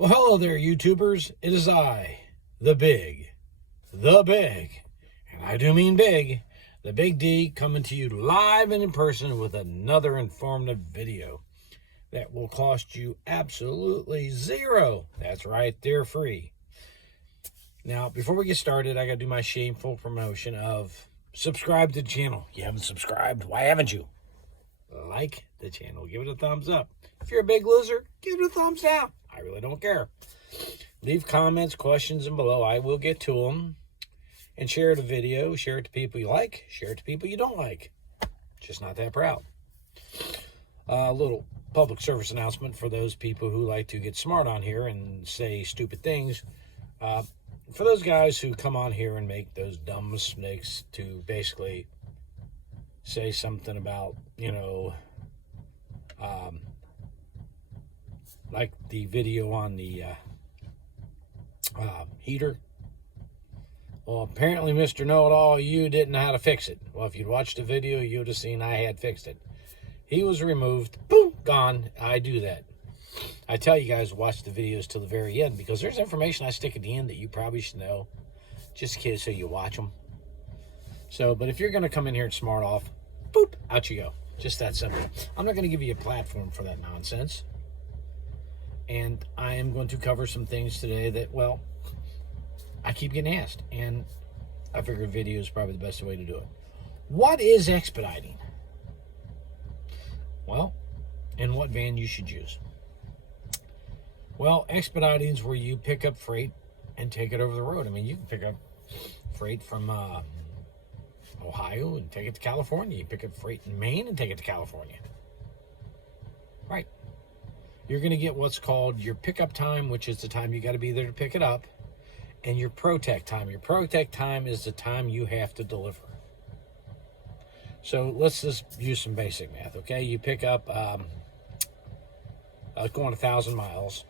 Well, hello there, YouTubers. It is I, the big, and I do mean big, the Big D, coming to you live and in person with another informative video that will cost you absolutely zero. That's right, they're free. Now, before we get started, I got to do my shameful promotion of subscribe to the channel. You haven't subscribed? Why haven't you? Like the channel. Give it a thumbs up. If you're a big loser, give it a thumbs down. I really don't care. Leave comments, questions, and below. I will get to them. And share the video. Share it to people you like. Share it to people you don't like. Just not that proud. A little public service announcement for those people who like to get smart on here and say stupid things. For those guys who come on here and make those dumb mistakes to basically say something about, like the video on the heater. Well, apparently, Mr. Know-It-All, you didn't know how to fix it. Well, if you'd watched the video, you'd have seen I had fixed it. He was removed. Boom, gone. I do that. I tell you guys, watch the videos till the very end, because there's information I stick at the end that you probably should know, just in case so you watch them. So, but if you're going to come in here and smart off, boop, out you go. Just that simple. I'm not going to give you a platform for that nonsense. And I am going to cover some things today that, well, I keep getting asked. And I figured video is probably the best way to do it. What is expediting? Well, and what van you should use. Well, expediting is where you pick up freight and take it over the road. I mean, you can pick up freight from Ohio and take it to California. You pick up freight in Maine and take it to California. Right. You're going to get what's called your pickup time, which is the time you got to be there to pick it up, and your protect time. Your protect time is the time you have to deliver. So let's just use some basic math, okay? You pick up going 1,000 miles,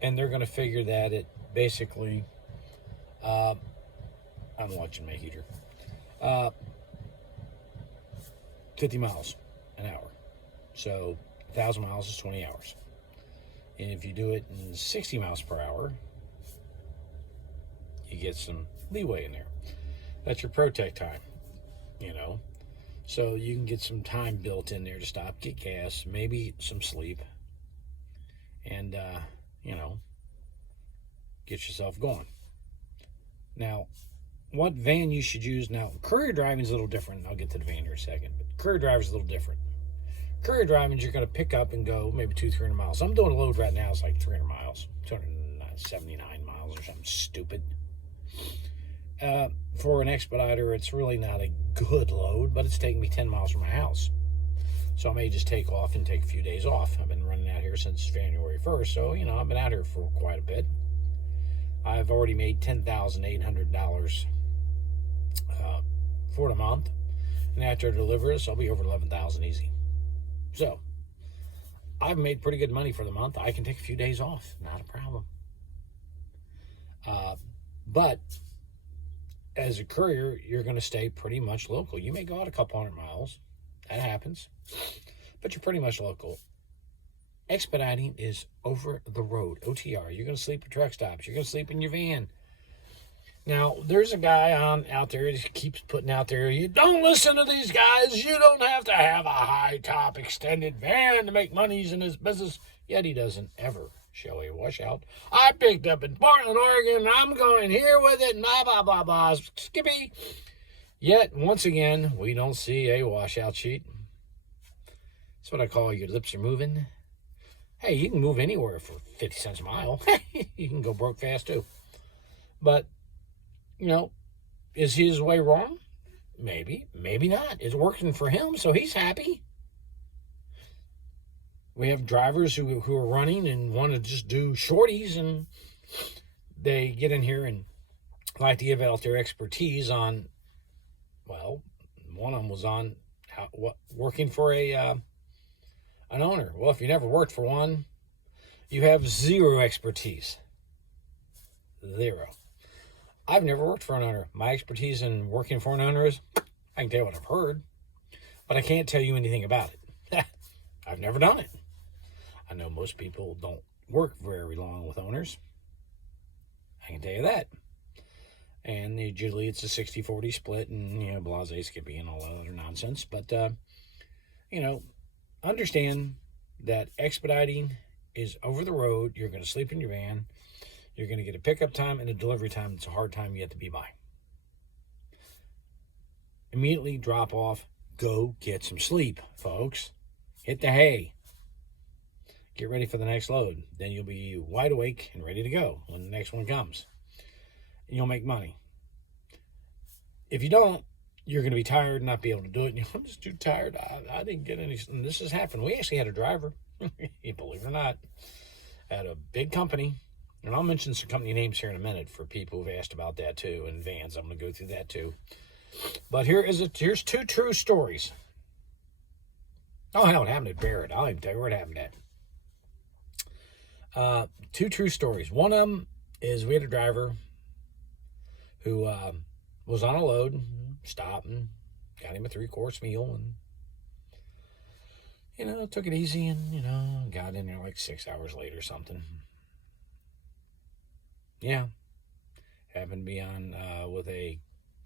and they're going to figure that at basically, I'm watching my heater, 50 miles an hour. So 1,000 miles is 20 hours. And if you do it in 60 miles per hour, you get some leeway in there. That's your protect time, So you can get some time built in there to stop, get gas, maybe some sleep, and, get yourself going. Now, what van you should use. Now, courier driving is a little different. I'll get to the van here in a second, but courier driving is a little different. Courier driving, you're going to pick up and go maybe 200-300 miles. I'm doing a load right now. It's like 300 miles, 279 miles or something stupid. For an expediter, it's really not a good load, but it's taking me 10 miles from my house. So I may just take off and take a few days off. I've been running out here since January 1st, so, I've been out here for quite a bit. I've already made $10,800 for the month, and after I deliver this, I'll be over $11,000 easy. So, I've made pretty good money for the month. I can take a few days off, not a problem. But as a courier, you're going to stay pretty much local. You may go out a couple hundred miles. That happens. But you're pretty much local. Expediting is over the road, OTR. You're going to sleep at truck stops. You're going to sleep in your van. Now, there's a guy out there that keeps putting out there, you don't listen to these guys. You don't have to have a high-top extended van to make monies in this business. Yet he doesn't ever show a washout. I picked up in Portland, Oregon, and I'm going here with it, and blah, blah, blah, blah, skippy. Yet, once again, we don't see a washout sheet. That's what I call your lips are moving. Hey, you can move anywhere for 50 cents a mile. You can go broke fast, too. But, is his way wrong? Maybe, maybe not. It's working for him, so he's happy. We have drivers who are running and want to just do shorties, and they get in here and like to give out their expertise on, well, one of them was on working for an owner. Well, if you never worked for one, you have zero expertise. Zero. I've never worked for an owner. My expertise in working for an owner is, I can tell you what I've heard, but I can't tell you anything about it. I've never done it. I know most people don't work very long with owners. I can tell you that. And usually it's a 60-40 split and, blase, skippy, and all that other nonsense. But, understand that expediting is over the road. You're going to sleep in your van. You're going to get a pickup time and a delivery time that's a hard time yet to be by. Immediately drop off. Go get some sleep, folks. Hit the hay. Get ready for the next load. Then you'll be wide awake and ready to go when the next one comes. And you'll make money. If you don't, you're going to be tired and not be able to do it. And I'm just too tired. I didn't get any. And this has happened. We actually had a driver, believe it or not, at a big company. And I'll mention some company names here in a minute for people who've asked about that too, and vans. I'm going to go through that too. But here's two true stories. Oh, hell, it happened at Barrett. I'll even tell you where it happened at. Two true stories. One of them is we had a driver who was on a load, stopped and got him a 3-course meal, and took it easy, and got in there like 6 hours late or something. Yeah, happened to be on with a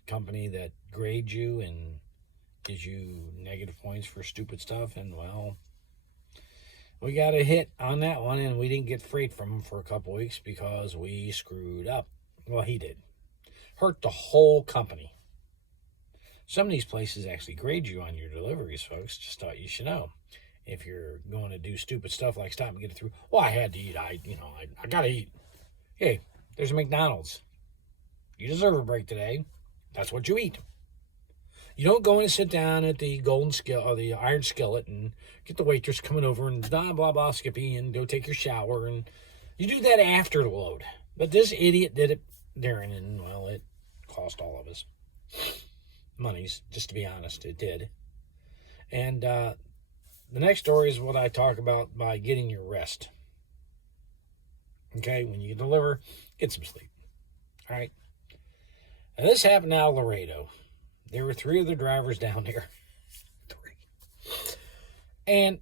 company that grades you and gives you negative points for stupid stuff, and well, we got a hit on that one, and we didn't get freight from him for a couple weeks because we screwed up. Well, he did. Hurt the whole company. Some of these places actually grade you on your deliveries, folks. Just thought you should know. If you're going to do stupid stuff like stop and get it through, well, I had to eat. I got to eat. Hey, there's a McDonald's. You deserve a break today. That's what you eat. You don't go in and sit down at the golden skillet or the iron skillet and get the waitress coming over and blah, blah, blah, Skippy, and go take your shower. And you do that after the load. But this idiot did it during, and, well, it cost all of us monies, just to be honest. It did. And the next story is what I talk about by getting your rest. Okay, when you deliver, get some sleep. All right. Now, this happened out of Laredo. There were 3 other drivers down there. 3. And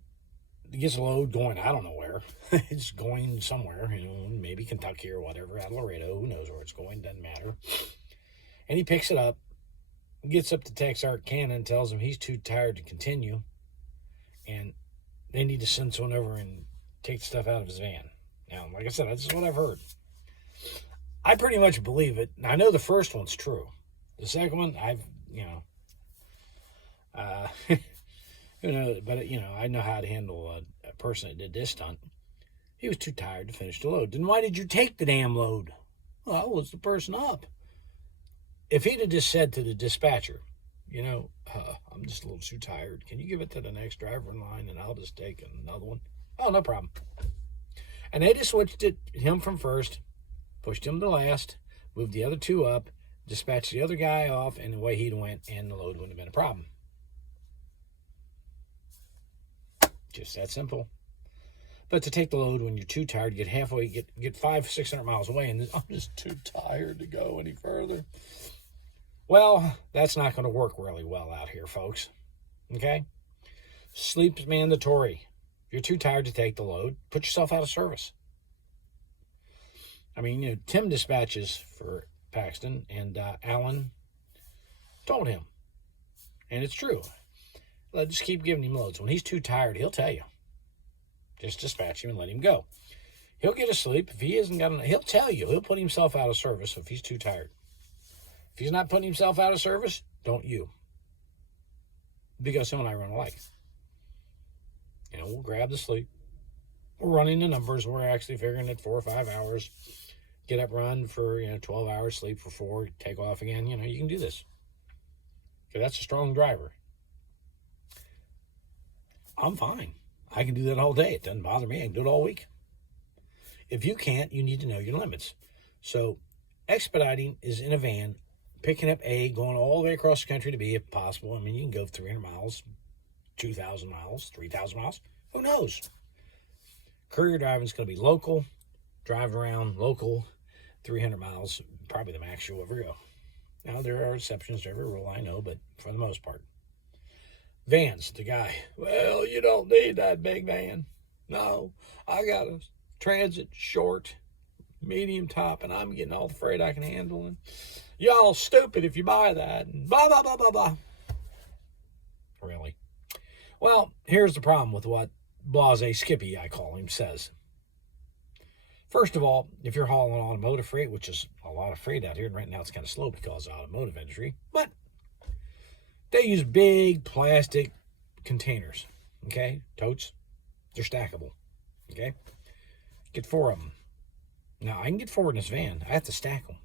it gets a load going, I don't know where. It's going somewhere, maybe Kentucky or whatever, out of Laredo. Who knows where it's going, doesn't matter. And he picks it up, gets up to Texarkana and tells him he's too tired to continue. And they need to send someone over and take the stuff out of his van. Now, like I said, that's what I've heard. I pretty much believe it. I know the first one's true. The second one, who knows? But, I know how to handle a person that did this stunt. He was too tired to finish the load. Then why did you take the damn load? Well, was the person up? If he'd have just said to the dispatcher, I'm just a little too tired. Can you give it to the next driver in line and I'll just take another one? Oh, no problem. And they just switched him from first, pushed him to last, moved the other 2 up, dispatched the other guy off, and away he went, and the load wouldn't have been a problem. Just that simple. But to take the load when you're too tired, get halfway, get 500-600 miles away, and I'm just too tired to go any further. Well, that's not going to work really well out here, folks. Okay? Sleep's mandatory. If you're too tired to take the load, put yourself out of service. I mean, Tim dispatches for Paxton, and Alan told him. And it's true. Just keep giving him loads. When he's too tired, he'll tell you. Just dispatch him and let him go. He'll get his sleep. If he hasn't got enough, he'll tell you. He'll put himself out of service if he's too tired. If he's not putting himself out of service, don't you. Because him and I run alike. We'll grab the sleep. We're running the numbers. We're actually figuring it 4 or 5 hours. Get up, run for 12 hours, sleep for 4, take off again. You can do this. Okay, that's a strong driver. I'm fine. I can do that all day. It doesn't bother me. I can do it all week. If you can't, you need to know your limits. So expediting is in a van, picking up A, going all the way across the country to B if possible. I mean, you can go 300 miles, 2,000 miles, 3,000 miles. Who knows? Courier driving is going to be local, drive around local, 300 miles, probably the max you'll ever go. Now, there are exceptions to every rule, I know, but for the most part. Vans, the guy, well, you don't need that big van. No, I got a Transit, short, medium top, and I'm getting all the freight I can handle. And y'all stupid if you buy that. And blah, blah, blah, blah, blah. Really? Well, here's the problem with what Blase Skippy, I call him, says. First of all, if you're hauling automotive freight, which is a lot of freight out here, and right now it's kind of slow because of the automotive industry, but they use big plastic containers, okay? Totes. They're stackable, okay? Get 4 of them. Now, I can get 4 in this van. I have to stack them.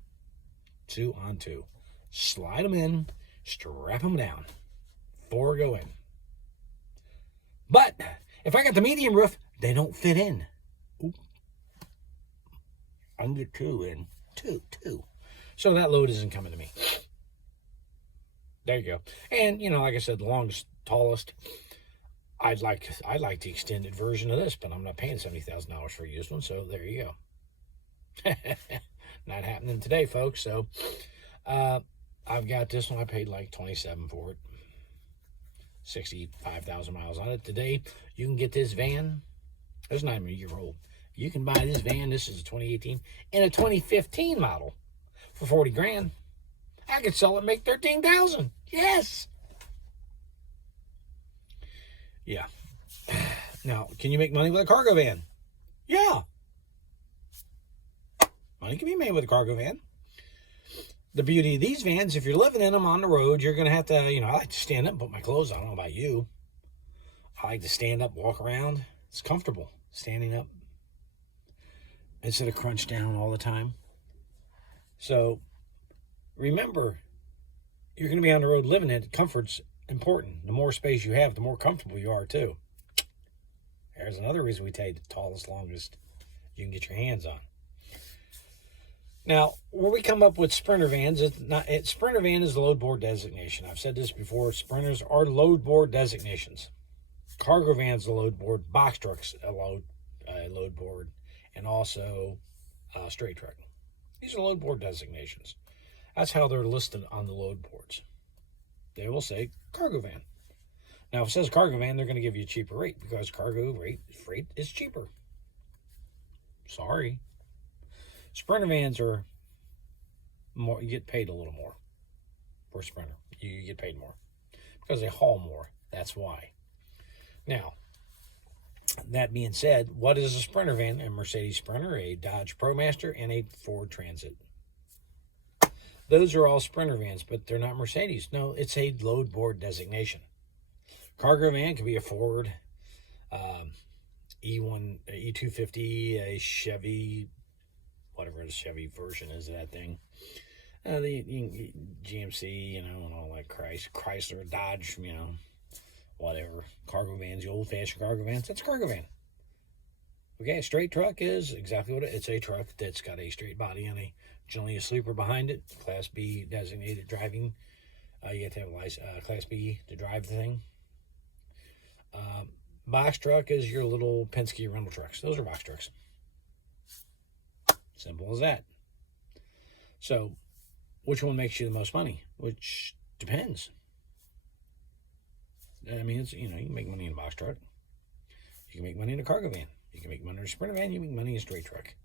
2 on 2. Slide them in, strap them down. 4 go in. But if I got the medium roof, they don't fit in. Oop. I can get 2 in. Two. So that load isn't coming to me. There you go. And, like I said, the longest, tallest, I'd like the extended version of this, but I'm not paying $70,000 for a used one, so there you go. Not happening today, folks. So I've got this one. I paid like $27,000 for it. 65,000 miles on it. Today, you can get this van. It's not even a year old. You can buy this van. This is a 2018 and a 2015 model for 40 grand. I could sell it and make 13,000. Yes. Yeah. Now, can you make money with a cargo van? Yeah. Money can be made with a cargo van. The beauty of these vans, if you're living in them on the road, you're going to have to, I like to stand up and put my clothes on. I don't know about you. I like to stand up, walk around. It's comfortable standing up instead of crunch down all the time. So remember, you're going to be on the road living it. Comfort's important. The more space you have, the more comfortable you are too. There's another reason we take the tallest, longest you can get your hands on. Now, where we come up with Sprinter vans, Sprinter van is the load board designation. I've said this before. Sprinters are load board designations. Cargo van's the load board. Box truck's a load board, and also straight truck. These are load board designations. That's how they're listed on the load boards. They will say cargo van. Now, if it says cargo van, they're going to give you a cheaper rate because cargo freight is cheaper. Sorry. Sprinter vans are more, you get paid a little more for a Sprinter. You get paid more because they haul more. That's why. Now, that being said, what is a Sprinter van? A Mercedes Sprinter, a Dodge ProMaster, and a Ford Transit. Those are all Sprinter vans, but they're not Mercedes. No, it's a load board designation. Cargo van could be a Ford, E250, a Chevy, whatever the Chevy version is of that thing. The GMC, and all that Chrysler, Dodge, whatever. Cargo vans, the old-fashioned cargo vans, that's a cargo van. Okay, a straight truck is exactly what it's a truck that's got a straight body and generally a sleeper behind it. Class B designated driving. You have to have a license, Class B to drive the thing. Box truck is your little Penske rental trucks. Those are box trucks. Simple as that. So, which one makes you the most money? Which depends. I mean, you can make money in a box truck. You can make money in a cargo van. You can make money in a Sprinter van. You can make money in a straight truck.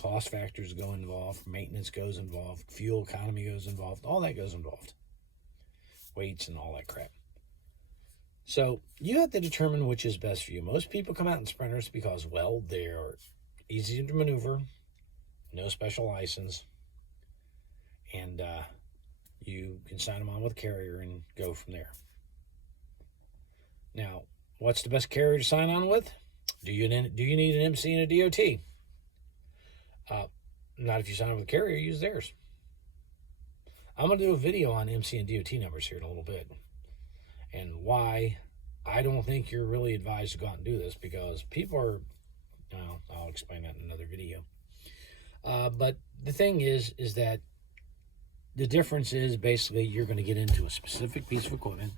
Cost factors go involved. Maintenance goes involved. Fuel economy goes involved. All that goes involved. Weights and all that crap. So, you have to determine which is best for you. Most people come out in Sprinters because, well, they're easy to maneuver, no special license, and you can sign them on with a carrier and go from there. Now, what's the best carrier to sign on with? Do you need an MC and a DOT? Not if you sign with a carrier, use theirs. I'm going to do a video on MC and DOT numbers here in a little bit, and why I don't think you're really advised to go out and do this, because people are, well, I'll explain that in another video. But the thing is that the difference is basically you're going to get into a specific piece of equipment,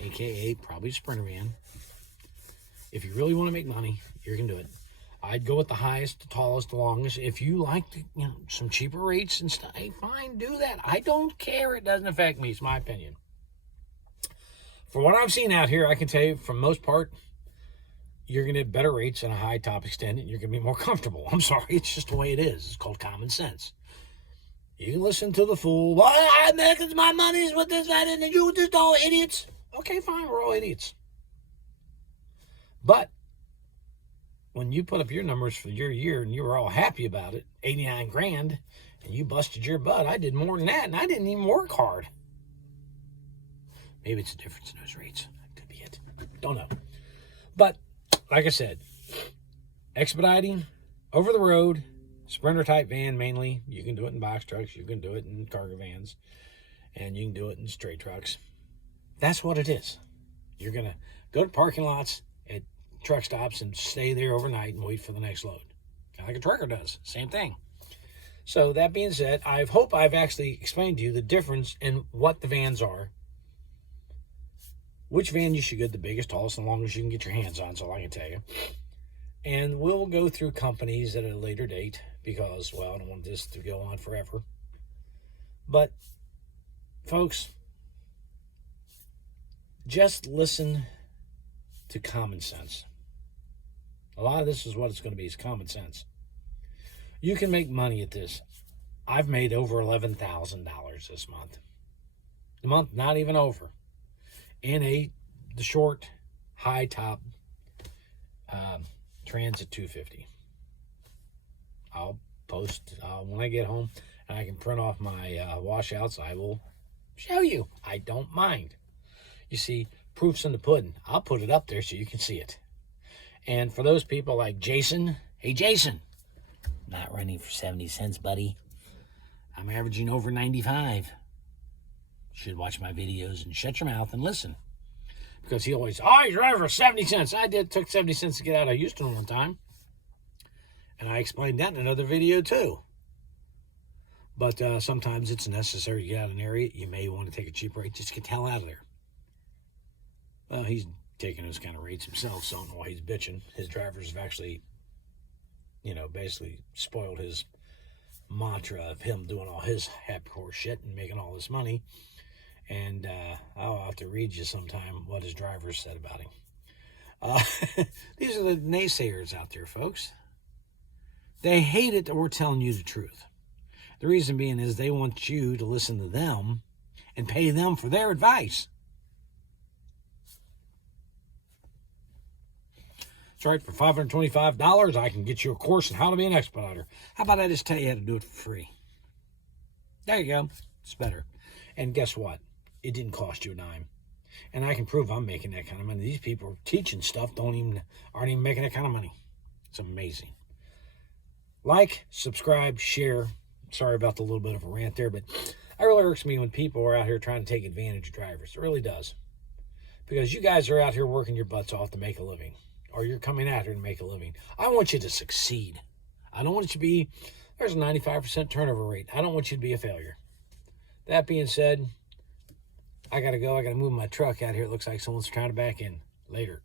aka probably a Sprinter van. If you really want to make money, you can do it. I'd go with the highest, the tallest, the longest. If you like some cheaper rates and stuff, hey, fine, do that. I don't care. It doesn't affect me. It's my opinion. For what I've seen out here, I can tell you, for the most part, you're going to get better rates and a high top extent, and you're going to be more comfortable. I'm sorry, it's just the way it is. It's called common sense. You can listen to the fool. Well, I make my money's with this, that, and you just all idiots. Okay, fine, we're all idiots. But when you put up your numbers for your year and you were all happy about it, 89 grand, and you busted your butt, I did more than that, and I didn't even work hard. Maybe it's a difference in those rates. That could be it. Don't know. But, like I said, expediting, over the road, Sprinter type van mainly. You can do it in box trucks. You can do it in cargo vans. And you can do it in straight trucks. That's what it is. You're going to go to parking lots at truck stops and stay there overnight and wait for the next load. Kind of like a trucker does. Same thing. So that being said, I hope I've actually explained to you the difference in what the vans are. Which van you should get, the biggest, tallest, and longest you can get your hands on, is all I can tell you. And we'll go through companies at a later date because, well, I don't want this to go on forever. But, folks, just listen to common sense. A lot of this is what it's going to be, is common sense. You can make money at this. I've made over $11,000 this month. The month not even over. In the short, high top Transit 250. I'll post when I get home and I can print off my washouts. I will show you. I don't mind. You see, proof's in the pudding. I'll put it up there so you can see it. And for those people like Jason, hey Jason, not running for 70 cents, buddy. I'm averaging over 95. Should watch my videos and shut your mouth and listen. Because he always, he's driving for 70 cents. Took 70 cents to get out of Houston one time. And I explained that in another video too. But sometimes it's necessary to get out of an area. You may want to take a cheap rate just to get the hell out of there. Well, he's taking those kind of rates himself, so I don't know why he's bitching. His drivers have actually, basically spoiled his mantra of him doing all his happy horse shit and making all this money. And I'll have to read you sometime what his drivers said about him. These are the naysayers out there, folks. They hate it that we're telling you the truth. The reason being is they want you to listen to them and pay them for their advice. That's right, for $525, I can get you a course on how to be an expediter. How about I just tell you how to do it for free? There you go. It's better. And guess what? It didn't cost you a dime. And I can prove I'm making that kind of money. These people are teaching stuff aren't even making that kind of money. It's amazing. Like, subscribe, share. Sorry about the little bit of a rant there, but it really irks me when people are out here trying to take advantage of drivers. It really does. Because you guys are out here working your butts off to make a living. Or you're coming out here to make a living. I want you to succeed. I don't want you to be, there's a 95% turnover rate. I don't want you to be a failure. That being said, I got to go. I got to move my truck out here. It looks like someone's trying to back in. Later.